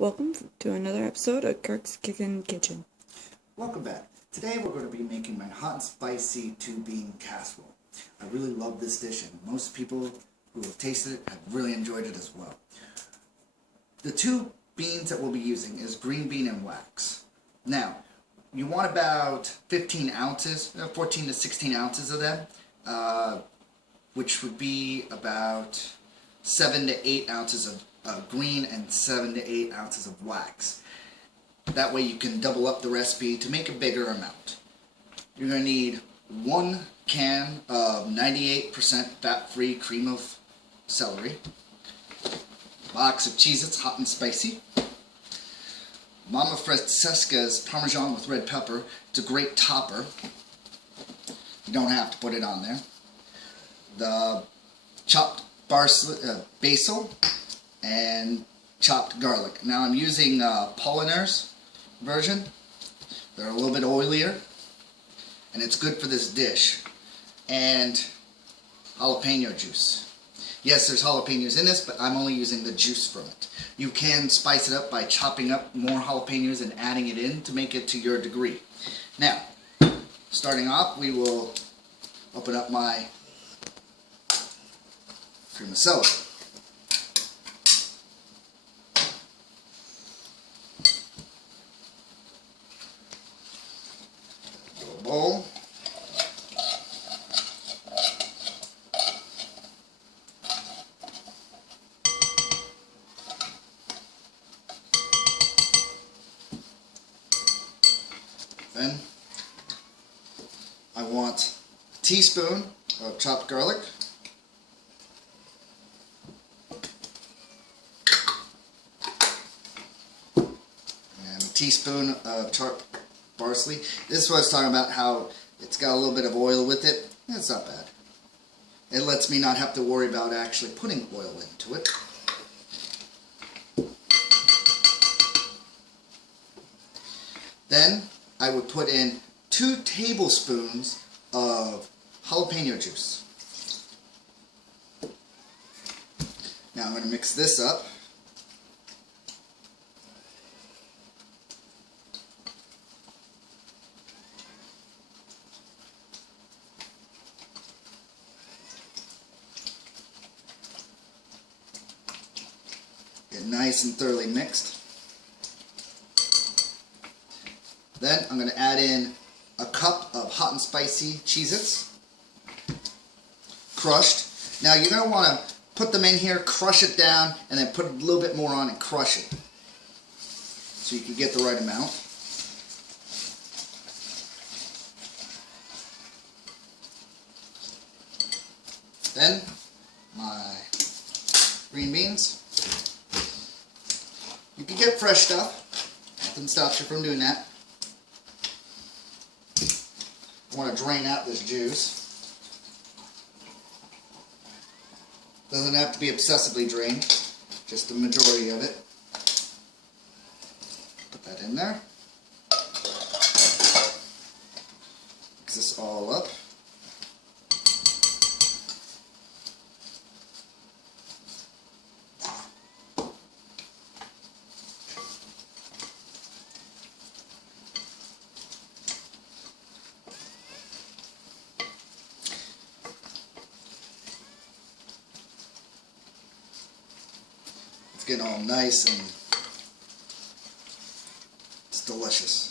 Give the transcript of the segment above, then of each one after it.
Welcome to another episode of Kirk's Kitchen. Welcome back. Today we're going to be making my hot and spicy 2-bean casserole. I really love this dish and most people who have tasted it have really enjoyed it as well. The 2 beans that we'll be using is green bean and wax. Now, you want about 15 ounces, 14 to 16 ounces of them, which would be about 7 to 8 ounces of green and 7 to 8 ounces of wax. That way you can double up the recipe to make a bigger amount. You're going to need 1 can of 98% fat-free cream of celery, a box of Cheez-Its hot and spicy, Mama Francesca's Parmesan with red pepper. It's a great topper. You don't have to put it on there. The chopped basil and chopped garlic. Now I'm using Pollinar's version. They're a little bit oilier and it's good for this dish. And jalapeno juice. Yes, there's jalapenos in this, but I'm only using the juice from it. You can spice it up by chopping up more jalapenos and adding it in to make it to your degree. Now, starting off, we will open up my cream of celery. Bowl. Then I want a teaspoon of chopped garlic, and a teaspoon of chopped parsley. This is what I was talking about, how it's got a little bit of oil with it. That's not bad. It lets me not have to worry about actually putting oil into it. Then I would put in 2 tablespoons of jalapeno juice. Now I'm going to mix this up. Get nice and thoroughly mixed. Then I'm going to add in a cup of hot and spicy Cheez-Its, crushed. Now you're going to want to put them in here, crush it down, and then put a little bit more on and crush it, so you can get the right amount. Then my green beans. You can get fresh stuff. Nothing stops you from doing that. I want to drain out this juice. Doesn't have to be excessively drained, just the majority of it. Put that in there. Mix this all up. Getting all nice and it's delicious.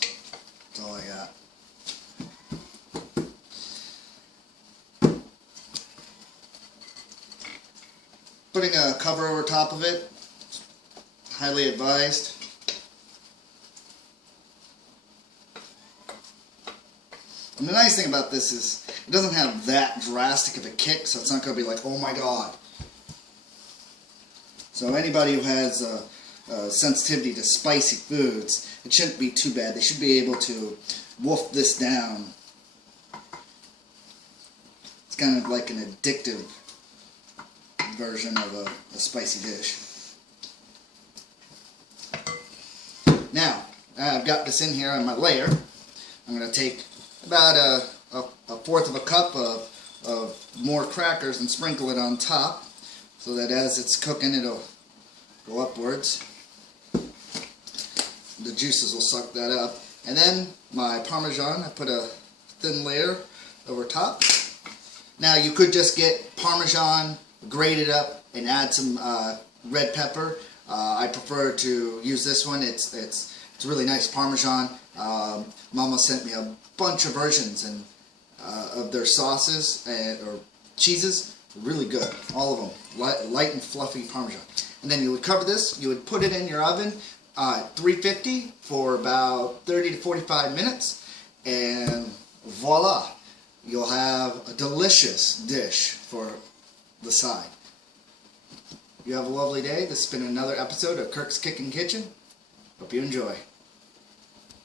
That's all I got. Putting a cover over top of it, highly advised. And the nice thing about this is it doesn't have that drastic of a kick, so it's not going to be like, oh my god. So anybody who has a sensitivity to spicy foods, it shouldn't be too bad. They should be able to wolf this down. It's kind of like an addictive version of a spicy dish. Now, I've got this in here on my layer. I'm going to take about a fourth of a cup of more crackers and sprinkle it on top, so that as it's cooking it'll go upwards. the juices will suck that up. And then my Parmesan, I put a thin layer over top. Now you could just get Parmesan, grate it up, and add some red pepper. I prefer to use this one. It's really nice Parmesan. Mama sent me a bunch of versions of their sauces or cheeses. Really good, all of them, light and fluffy Parmesan. And then you would cover this. You would put it in your oven at 350 for about 30 to 45 minutes, and voila, you'll have a delicious dish for the side. You have a lovely day. This has been another episode of Kirk's Kirk'in Kitchen. Hope you enjoy.